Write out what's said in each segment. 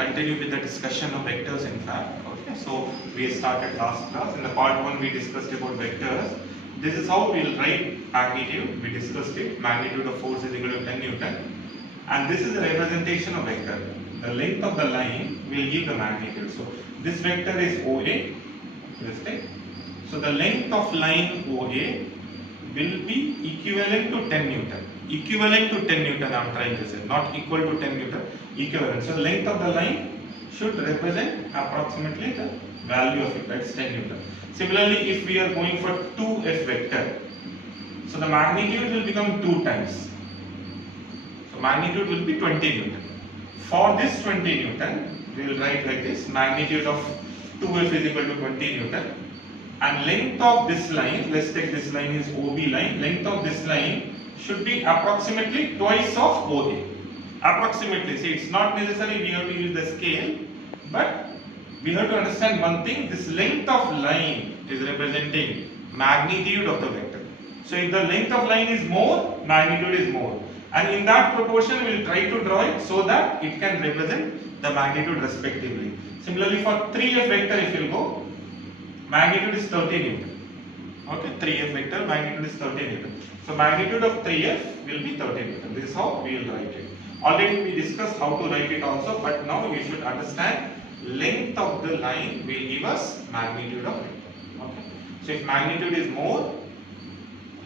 continue with the discussion of vectors in fact. Okay, so we started last class. In the part 1 we discussed about vectors. This is how we will write magnitude. We discussed it. Magnitude of force is equal to 10 Newton. And this is a representation of vector. The length of the line will give the magnitude. So this vector is OA. Let's take. So the length of line OA will be equivalent to 10 Newton. Equivalent to 10 Newton I am trying to say, not equal to 10 Newton, equivalent. So the length of the line should represent approximately the value of it, that's 10 Newton. Similarly, if we are going for 2f vector, so the magnitude will become 2 times. So magnitude will be 20 Newton. For this 20 Newton, we will write like this, magnitude of 2f is equal to 20 Newton. And length of this line, let's take this line is OB line, length of this line should be approximately twice of OA. Approximately, see it's not necessary we have to use the scale, but we have to understand one thing, this length of line is representing magnitude of the vector. So if the length of line is more, magnitude is more. And in that proportion we will try to draw it so that it can represent the magnitude respectively. Similarly for 3f vector if you go, magnitude is 30 Newton. Okay, 3f vector magnitude is 30 Newton. So magnitude of 3f will be 30 Newton. This is how we will write it. Already we discussed how to write it also, but now you should understand length of the line will give us magnitude of vector. Okay. So if magnitude is more,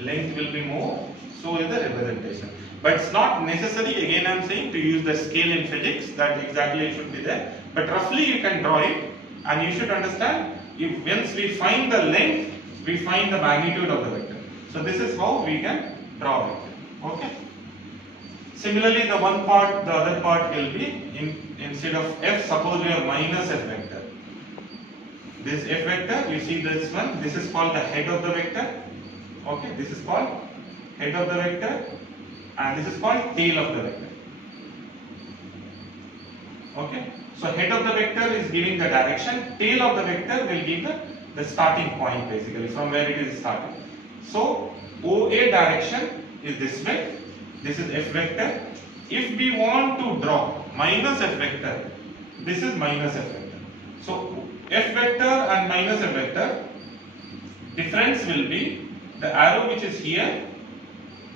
length will be more, so is the representation. But it's not necessary, again I am saying, to use the scale in physics, that exactly it should be there. But roughly you can draw it, and you should understand, if once we find the length, we find the magnitude of the vector. So this is how we can draw vector. Okay. Similarly, the other part will be instead of f, suppose we have minus f vector. This f vector, you see this one, this is called the head of the vector. Okay, this is called head of the vector, and this is called tail of the vector. Okay, so head of the vector is giving the direction, tail of the vector will give the starting point basically from where it is starting. So OA direction is this way. This is f vector. If we want to draw minus f vector, this is minus f vector. So f vector and minus f vector, difference will be the arrow which is here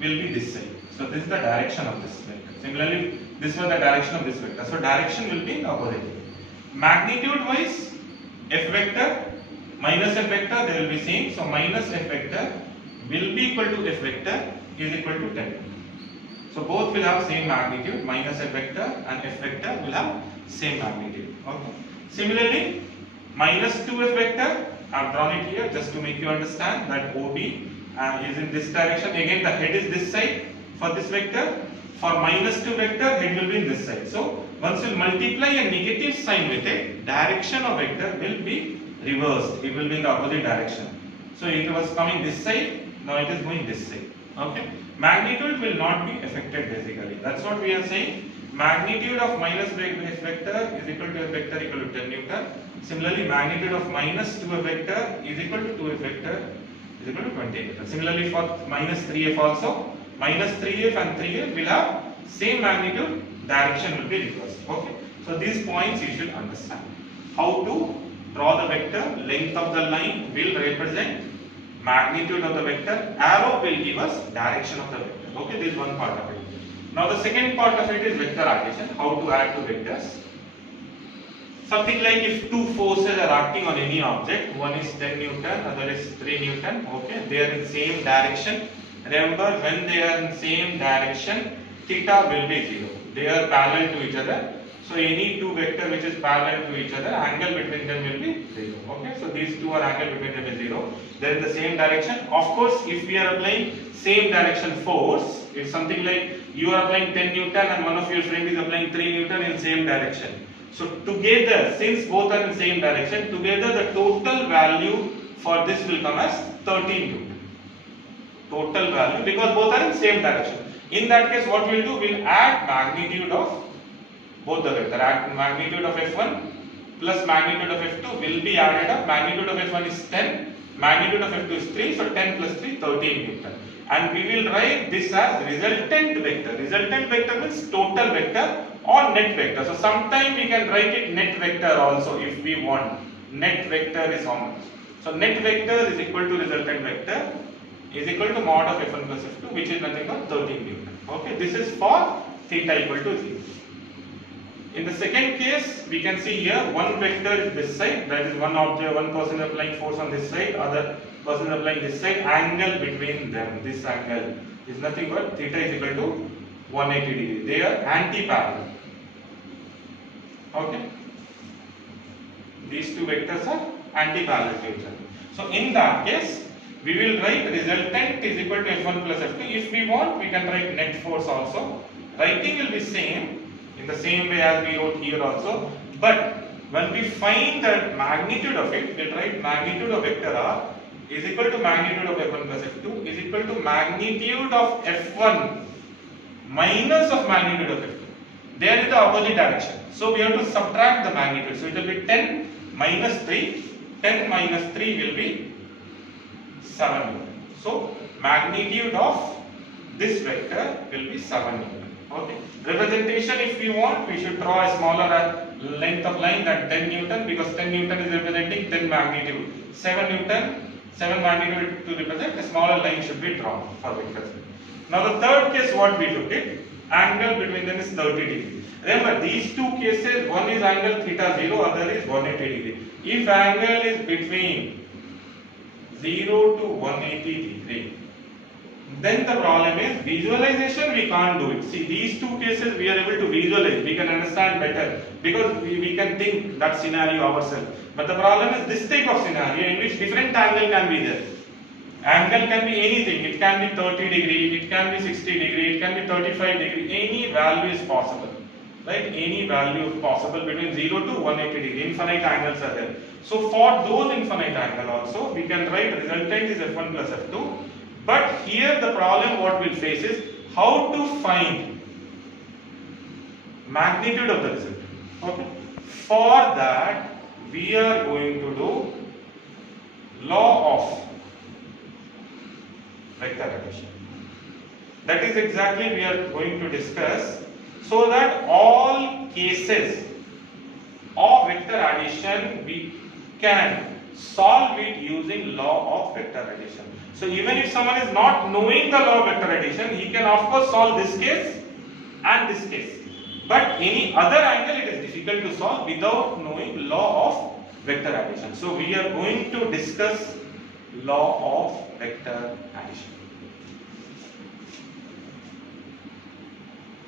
will be this side. So this is the direction of this vector. Similarly, this was the direction of this vector. So direction will be in opposite. Magnitude wise, f vector minus f vector they will be same. So minus f vector will be equal to f vector is equal to 10. So both will have same magnitude, minus f vector and f vector will have same magnitude. Okay. Similarly, minus 2f vector, I have drawn it here just to make you understand that OB is in this direction. Again the head is this side for this vector. For minus 2 vector, head will be in this side. So once you multiply a negative sign with it, direction of vector will be reversed. It will be in the opposite direction. So it was coming this side, now it is going this side. Okay. Magnitude will not be affected basically. That's what we are saying. Magnitude of minus f vector is equal to f vector equal to 10 Newton. Similarly, magnitude of minus 2f vector is equal to 2f vector is equal to 20 Newton. Similarly, for minus 3f also, minus 3f and 3f will have same magnitude, direction will be reversed. Okay. So these points you should understand. How to draw the vector, length of the line will represent magnitude of the vector, arrow will give us direction of the vector. Okay, this is one part of it. Now the second part of it is vector addition, how to add two vectors. Something like if two forces are acting on any object, one is 10 Newton, other is 3 Newton, okay, they are in same direction. Remember, when they are in same direction, theta will be 0. They are parallel to each other. So any two vector which is parallel to each other, angle between them will be 0. Okay, so these two are angle between them is 0. They are in the same direction. Of course, if we are applying same direction force, it's something like you are applying 10 Newton and one of your friend is applying 3 Newton in same direction. So together, since both are in same direction, together the total value for this will come as 13 Newton. Total value, because both are in same direction. In that case, what we will do, we will add magnitude of both the vector. Add magnitude of f1 plus magnitude of f2 will be added up. Magnitude of f1 is 10, magnitude of f2 is 3, so 10 plus 3, 13 Newton. And we will write this as resultant vector. Resultant vector means total vector or net vector. So sometime we can write it net vector also if we want. Net vector is how much? So net vector is equal to resultant vector is equal to mod of F1 plus F2, which is nothing but 13 Newton. Okay, this is for theta equal to 0. In the second case, we can see here one vector is this side, that is one object, one person applying force on this side, other person applying this side. Angle between them, this angle is nothing but theta is equal to 180 degree. They are anti-parallel. Okay, these two vectors are anti-parallel to each other. So in that case, we will write resultant is equal to F1 plus F2. If we want, we can write net force also. Writing will be same in the same way as we wrote here also. But when we find the magnitude of it, we'll write magnitude of vector R is equal to magnitude of F1 plus F2 is equal to magnitude of F1 minus of magnitude of F2. They are in the opposite direction. So we have to subtract the magnitude. So it will be 10 minus 3. 10 minus 3 will be 7 Newton. So magnitude of this vector will be 7 Newton. Okay. Representation, if we want, we should draw a smaller length of line than 10 Newton because 10 Newton is representing 10 magnitude. 7 Newton, 7 magnitude to represent a smaller line should be drawn for vectors. Now the third case, what we took it, angle between them is 30 degree. Remember these two cases, one is angle theta 0, other is 180 degree. If angle is between 0 to 180 degree, then the problem is visualization we can't do it. See, these two cases we are able to visualize, we can understand better because we can think that scenario ourselves. But the problem is this type of scenario in which different angle can be there. Angle can be anything, it can be 30 degree, it can be 60 degree, it can be 35 degree, any value is possible. Right? Any value is possible between 0 to 180 degree, infinite angles are there. So for those infinite angle also, we can write resultant is F1 plus F2. But here the problem what we'll face is how to find magnitude of the result. Okay. For that we are going to do law of vector addition. That is exactly we are going to discuss so that all cases of vector addition we can solve it using law of vector addition. So even if someone is not knowing the law of vector addition, he can of course solve this case and this case. But any other angle it is difficult to solve without knowing law of vector addition. So we are going to discuss law of vector addition.